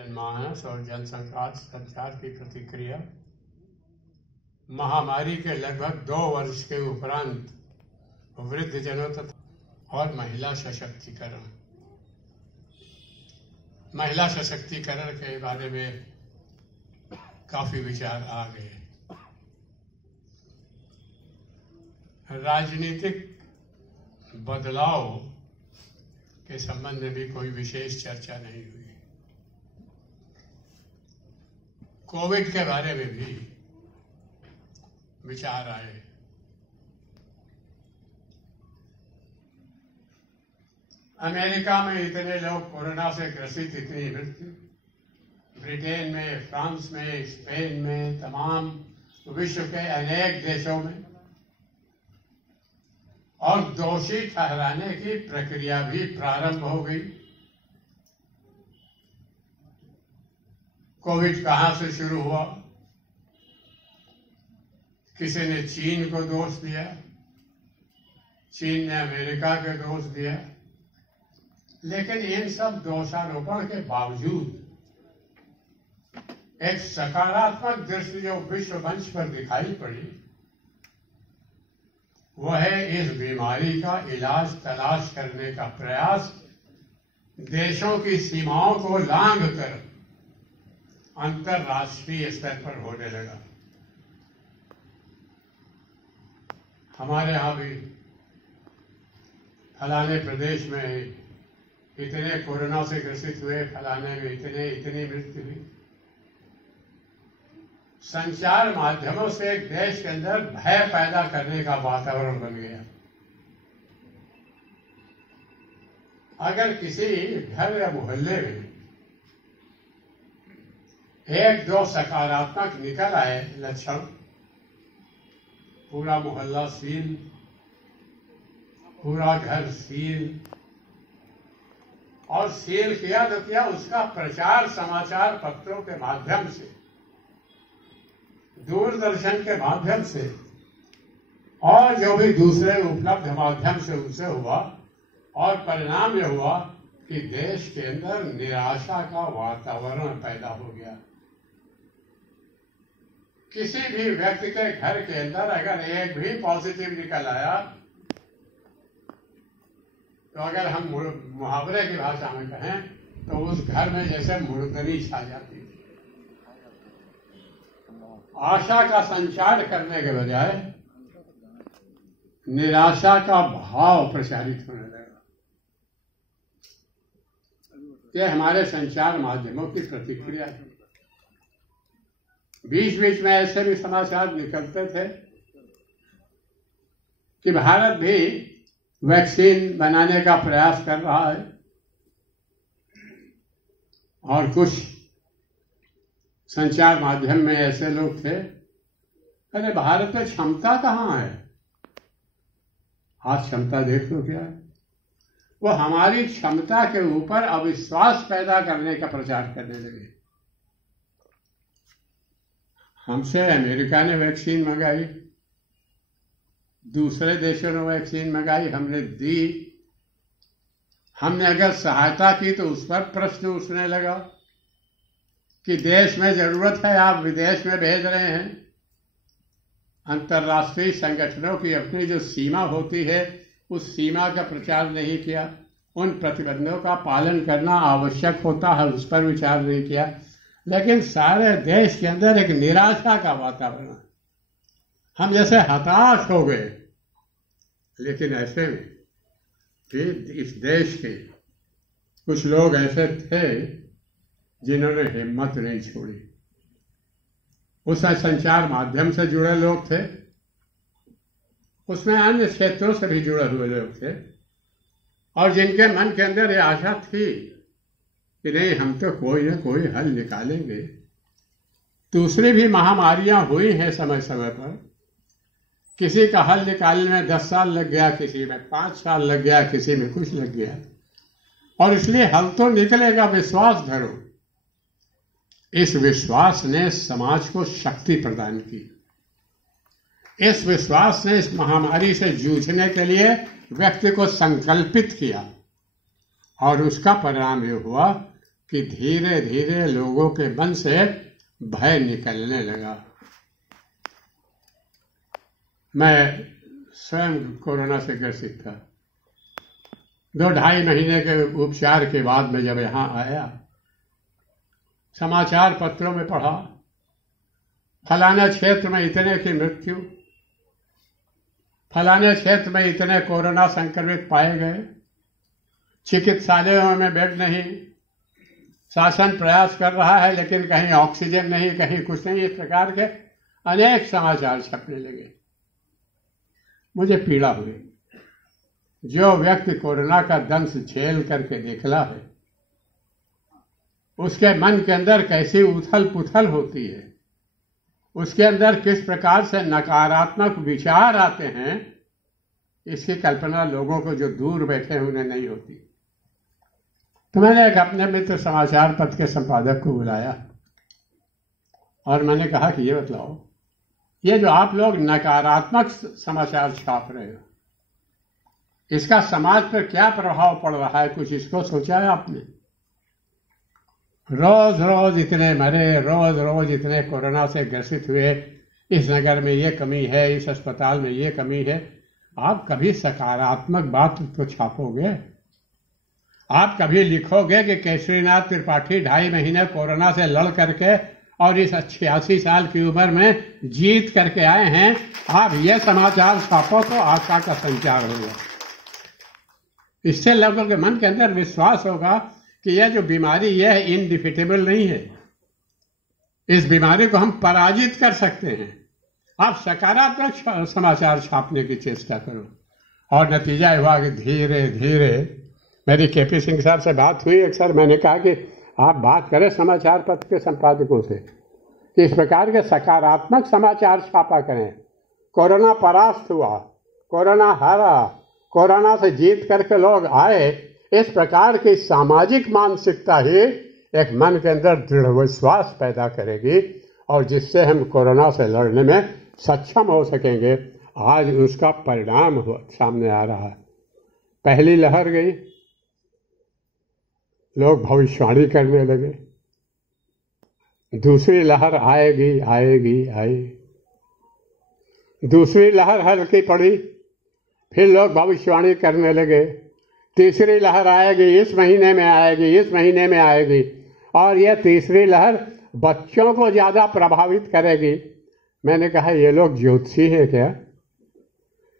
जनमानस और संचार की प्रतिक्रिया महामारी के लगभग 2 वर्ष के उपरांत वृद्धजनों तथा और महिला सशक्तिकरण के बारे में काफी विचार आ गए। राजनीतिक बदलाव के संबंध में भी कोई विशेष चर्चा नहीं हुई। कोविड के बारे में भी विचार आए। अमेरिका में इतने लोग कोरोना से ग्रसित, इतनी मृत्यु, ब्रिटेन में, फ्रांस में, स्पेन में, तमाम विश्व के अनेक देशों में, और दोषी ठहराने की प्रक्रिया भी प्रारंभ हो गई। कोविड कहां से शुरू हुआ? किसी ने चीन को दोष दिया, चीन ने अमेरिका को दोष दिया, लेकिन इन सब दोषारोपण के बावजूद एक सकारात्मक दृष्टि जो विश्व मंच पर दिखाई पड़ी वह है इस बीमारी का इलाज तलाश करने का प्रयास देशों की सीमाओं को लांघ कर अंतर्राष्ट्रीय स्तर पर होने लगा। हमारे यहां भी फलाने प्रदेश में इतने कोरोना से ग्रसित हुए, फलाने में इतनी मृत्यु हुई। संचार माध्यमों से एक देश के अंदर भय पैदा करने का वातावरण बन गया। अगर किसी घर या मोहल्ले में 1-2 सकारात्मक निकल आए लक्षण, पूरा मोहल्ला सील, पूरा घर सील, और सील किया तो क्या, उसका प्रचार समाचार पत्रों के माध्यम से, दूरदर्शन के माध्यम से और जो भी दूसरे उपलब्ध माध्यम से उनसे हुआ, और परिणाम यह हुआ कि देश के अंदर निराशा का वातावरण पैदा हो गया। किसी भी व्यक्ति के घर के अंदर अगर एक भी पॉजिटिव निकल आया तो अगर हम मुहावरे की भाषा में कहें तो उस घर में जैसे मुर्दनी छा जाती है। आशा का संचार करने के बजाय निराशा का भाव प्रचारित होने लगा। यह हमारे संचार माध्यमों की प्रतिक्रिया है। बीच बीच में ऐसे भी समाचार निकलते थे कि भारत भी वैक्सीन बनाने का प्रयास कर रहा है, और कुछ संचार माध्यम में ऐसे लोग थे, अरे भारत में क्षमता कहाँ है, आज क्षमता देख लो क्या है। वो हमारी क्षमता के ऊपर अविश्वास पैदा करने का प्रचार करने लगे। हमसे अमेरिका ने वैक्सीन मंगाई, दूसरे देशों ने वैक्सीन मंगाई, हमने दी। हमने अगर सहायता की तो उस पर प्रश्न उठने लगा कि देश में जरूरत है, आप विदेश में भेज रहे हैं। अंतर्राष्ट्रीय संगठनों की अपनी जो सीमा होती है उस सीमा का प्रचार नहीं किया, उन प्रतिबंधों का पालन करना आवश्यक होता है उस पर विचार नहीं किया। लेकिन सारे देश के अंदर एक निराशा का वातावरण, हम जैसे हताश हो गए। लेकिन ऐसे में कि इस देश के कुछ लोग ऐसे थे जिन्होंने हिम्मत नहीं छोड़ी। उसमें संचार माध्यम से जुड़े लोग थे, उसमें अन्य क्षेत्रों से भी जुड़े हुए लोग थे, और जिनके मन के अंदर ये आशा थी कि नहीं, हम तो कोई ना कोई हल निकालेंगे। दूसरी भी महामारियां हुई हैं समय समय पर, किसी का हल निकालने में 10 साल लग गया, किसी में 5 साल लग गया, किसी में कुछ लग गया, और इसलिए हल तो निकलेगा, विश्वास धरो। इस विश्वास ने समाज को शक्ति प्रदान की। इस विश्वास ने इस महामारी से जूझने के लिए व्यक्ति को संकल्पित किया, और उसका परिणाम यह हुआ कि धीरे धीरे लोगों के मन से भय निकलने लगा। मैं स्वयं कोरोना से ग्रसित था। 2-2.5 महीने के उपचार के बाद मैं जब यहां आया, समाचार पत्रों में पढ़ा फलाना क्षेत्र में इतने की मृत्यु, फलाने क्षेत्र में इतने कोरोना संक्रमित पाए गए, चिकित्सालयों में बेड नहीं, शासन प्रयास कर रहा है लेकिन कहीं ऑक्सीजन नहीं, कहीं कुछ नहीं। इस प्रकार के अनेक समाचार छपने लगे। मुझे पीड़ा हुई। जो व्यक्ति कोरोना का दंश झेल करके निकला है, उसके मन के अंदर कैसी उथल पुथल होती है, उसके अंदर किस प्रकार से नकारात्मक विचार आते हैं, इसकी कल्पना लोगों को जो दूर बैठे हैं उन्हें नहीं होती। तो मैंने एक अपने मित्र समाचार पत्र के संपादक को बुलाया और मैंने कहा कि ये बतलाओ, ये जो आप लोग नकारात्मक समाचार छाप रहे हो, इसका समाज पर क्या प्रभाव पड़ रहा है? कुछ इसको सोचा है आपने? रोज रोज इतने मरे, रोज रोज इतने कोरोना से ग्रसित हुए, इस नगर में ये कमी है, इस अस्पताल में ये कमी है। आप कभी सकारात्मक बात तो छापोगे? आप कभी लिखोगे कि केसरीनाथ त्रिपाठी 2.5 महीने कोरोना से लड़ करके और इस 86 साल की उम्र में जीत करके आए हैं? आप ये समाचार छापो तो आशा का संचार होगा। इससे लोगों के मन के अंदर विश्वास होगा कि यह जो बीमारी यह इनडिफिटेबल नहीं है, इस बीमारी को हम पराजित कर सकते हैं। आप सकारात्मक समाचार छापने की चेष्टा करो। और नतीजा हुआ कि धीरे धीरे मेरी केपी सिंह साहब से बात हुई। अक्सर मैंने कहा कि आप बात करें समाचार पत्र के संपादकों से कि इस प्रकार के सकारात्मक समाचार छापा करें। कोरोना परास्त हुआ, कोरोना हारा, कोरोना से जीत करके लोग आए। इस प्रकार की सामाजिक मानसिकता ही एक मन के अंदर दृढ़ विश्वास पैदा करेगी और जिससे हम कोरोना से लड़ने में सक्षम हो सकेंगे। आज उसका परिणाम सामने आ रहा है। पहली लहर गई, लोग भविष्यवाणी करने लगे। दूसरी लहर आएगी आएगी आएगी। दूसरी लहर हल्की पड़ी, फिर लोग भविष्यवाणी करने लगे। तीसरी लहर आएगी, इस महीने में आएगी, इस महीने में आएगी। और यह तीसरी लहर बच्चों को ज्यादा प्रभावित करेगी। मैंने कहा ये लोग ज्योतिषी है क्या?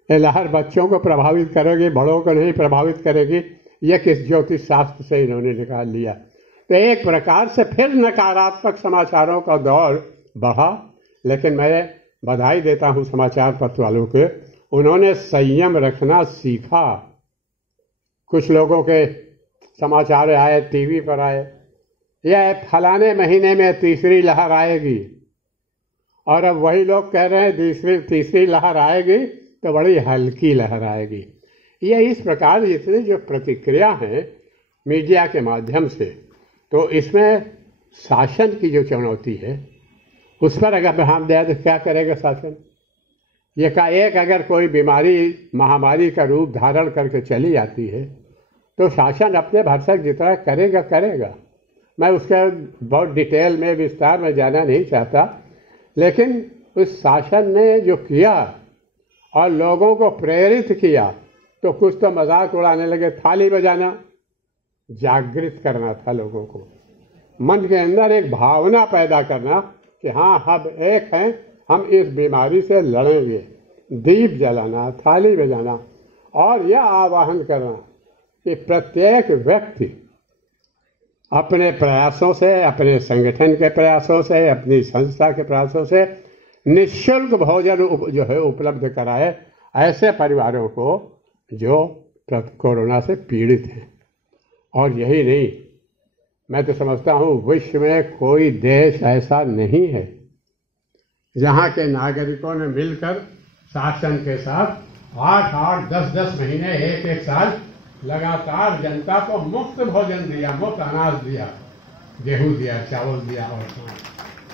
ये लहर बच्चों को प्रभावित करेगी, बड़ों को नहीं प्रभावित करेगी। यह किस ज्योतिष शास्त्र से इन्होंने निकाल लिया? तो एक प्रकार से फिर नकारात्मक समाचारों का दौर बढ़ा। लेकिन मैं बधाई देता हूं समाचार पत्र वालों के, उन्होंने संयम रखना सीखा। कुछ लोगों के समाचार आए, टीवी पर आए, यह फलाने महीने में तीसरी लहर आएगी, और अब वही लोग कह रहे हैं तीसरी लहर आएगी तो बड़ी हल्की लहर आएगी। ये इस प्रकार जितनी जो प्रतिक्रिया है मीडिया के माध्यम से, तो इसमें शासन की जो चुनौती है उस पर अगर हम दे तो क्या करेगा शासन? ये का एक अगर कोई बीमारी महामारी का रूप धारण करके चली जाती है तो शासन अपने भरसक जितना करेगा करेगा। मैं उसके बहुत डिटेल में विस्तार में जाना नहीं चाहता, लेकिन उस शासन ने जो किया और लोगों को प्रेरित किया, तो कुछ तो मजाक उड़ाने लगे। थाली बजाना, जागृत करना था लोगों को, मन के अंदर एक भावना पैदा करना कि हाँ हम एक हैं, हम इस बीमारी से लड़ेंगे। दीप जलाना, थाली बजाना और यह आह्वान करना कि प्रत्येक व्यक्ति अपने प्रयासों से, अपने संगठन के प्रयासों से, अपनी संस्था के प्रयासों से निःशुल्क भोजन जो है उपलब्ध कराए ऐसे परिवारों को जो कोरोना से पीड़ित हैं। और यही नहीं, मैं तो समझता हूँ विश्व में कोई देश ऐसा नहीं है जहाँ के नागरिकों ने मिलकर शासन के साथ 8-8, 10-10 महीने, 1-1 साल लगातार जनता को मुफ्त भोजन दिया, मुफ्त अनाज दिया, गेहूं दिया, चावल दिया। और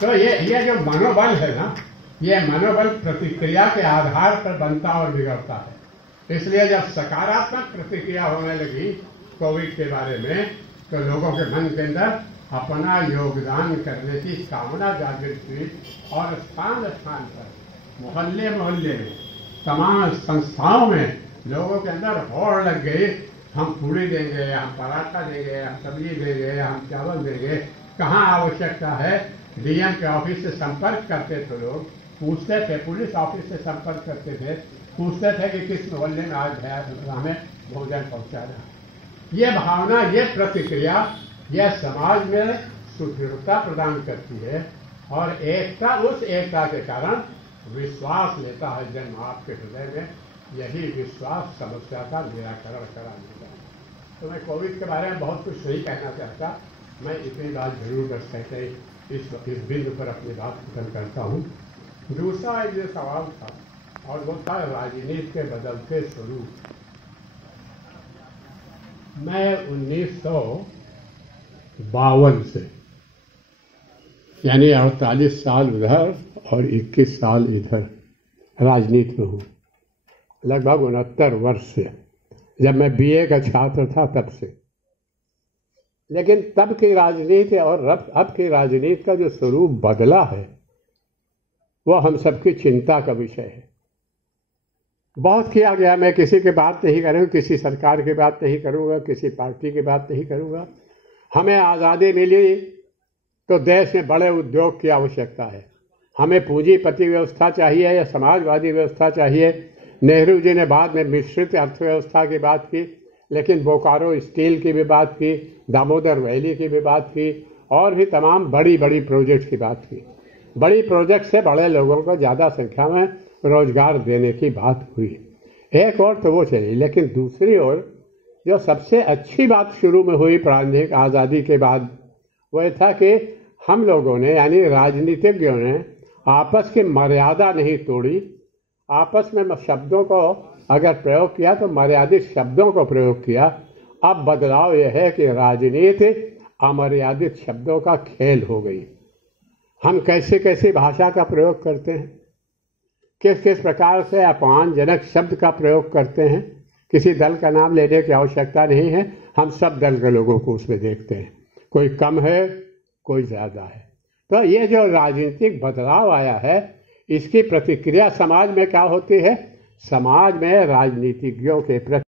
तो ये जो मनोबल है ना, ये मनोबल प्रतिक्रिया के आधार पर बनता और बिगड़ता है। इसलिए जब सकारात्मक प्रतिक्रिया होने लगी कोविड के बारे में, तो लोगों के मन के अंदर अपना योगदान करने की कामना जागृत हुई और स्थान स्थान पर, मोहल्ले मोहल्ले में, तमाम संस्थाओं में लोगों के अंदर होड़ लग गई। हम पूरी देंगे, हम पराठा देंगे, हम सब्जी देंगे, हम चावल देंगे। कहाँ आवश्यकता है, डीएम के ऑफिस से संपर्क करते थे लोग, पूछते थे, पुलिस ऑफिस से संपर्क करते थे, पूछते थे कि किस मोहल्ले में आज हमें भोजन पहुंचाना। ये भावना, ये प्रतिक्रिया, यह समाज में सुदृढ़ता प्रदान करती है और एकता, उस एकता के कारण विश्वास लेता है जन्म आपके हृदय में। यही विश्वास समस्या का निराकरण करा देता है। तो मैं कोविड के बारे में बहुत कुछ नहीं कहना चाहता, मैं इतनी बात जरूर कर सकते इस बिंदु पर अपनी बात खत्म करता हूँ। दूसरा एक जो सवाल था और वो था राजनीति के बदलते स्वरूप। मैं 1952 से, यानी 48 साल उधर और 21 साल इधर राजनीति में हूँ, लगभग 69 वर्ष से, जब मैं बीए का छात्र था तब से। लेकिन तब की राजनीति और अब की राजनीति का जो स्वरूप बदला है वो हम सबकी चिंता का विषय है। बहुत किया गया, मैं किसी की बात नहीं करूँगा, किसी सरकार की बात नहीं करूँगा, किसी पार्टी की बात नहीं करूँगा। हमें आज़ादी मिली तो देश में बड़े उद्योग की आवश्यकता है, हमें पूंजीपति व्यवस्था चाहिए या समाजवादी व्यवस्था चाहिए। नेहरू जी ने बाद में मिश्रित अर्थव्यवस्था की बात की, लेकिन बोकारो स्टील की भी बात की, दामोदर वैली की भी बात की और भी तमाम बड़ी बड़ी प्रोजेक्ट की बात की। बड़ी प्रोजेक्ट से बड़े लोगों को ज़्यादा संख्या में रोजगार देने की बात हुई। एक और तो वो चली, लेकिन दूसरी ओर जो सबसे अच्छी बात शुरू में हुई प्रारंभिक आज़ादी के बाद वो ये था कि हम लोगों ने, यानी राजनीतिज्ञों ने, आपस की मर्यादा नहीं तोड़ी। आपस में शब्दों को अगर प्रयोग किया तो मर्यादित शब्दों को प्रयोग किया। अब बदलाव यह है कि राजनीति अमर्यादित शब्दों का खेल हो गई। हम कैसे कैसे भाषा का प्रयोग करते हैं, किस किस प्रकार से अपमानजनक शब्द का प्रयोग करते हैं। किसी दल का नाम लेने की आवश्यकता नहीं है, हम सब दल के लोगों को उसमें देखते हैं, कोई कम है कोई ज़्यादा है। तो ये जो राजनीतिक बदलाव आया है, इसकी प्रतिक्रिया समाज में क्या होती है? समाज में राजनीतिज्ञों के प्रति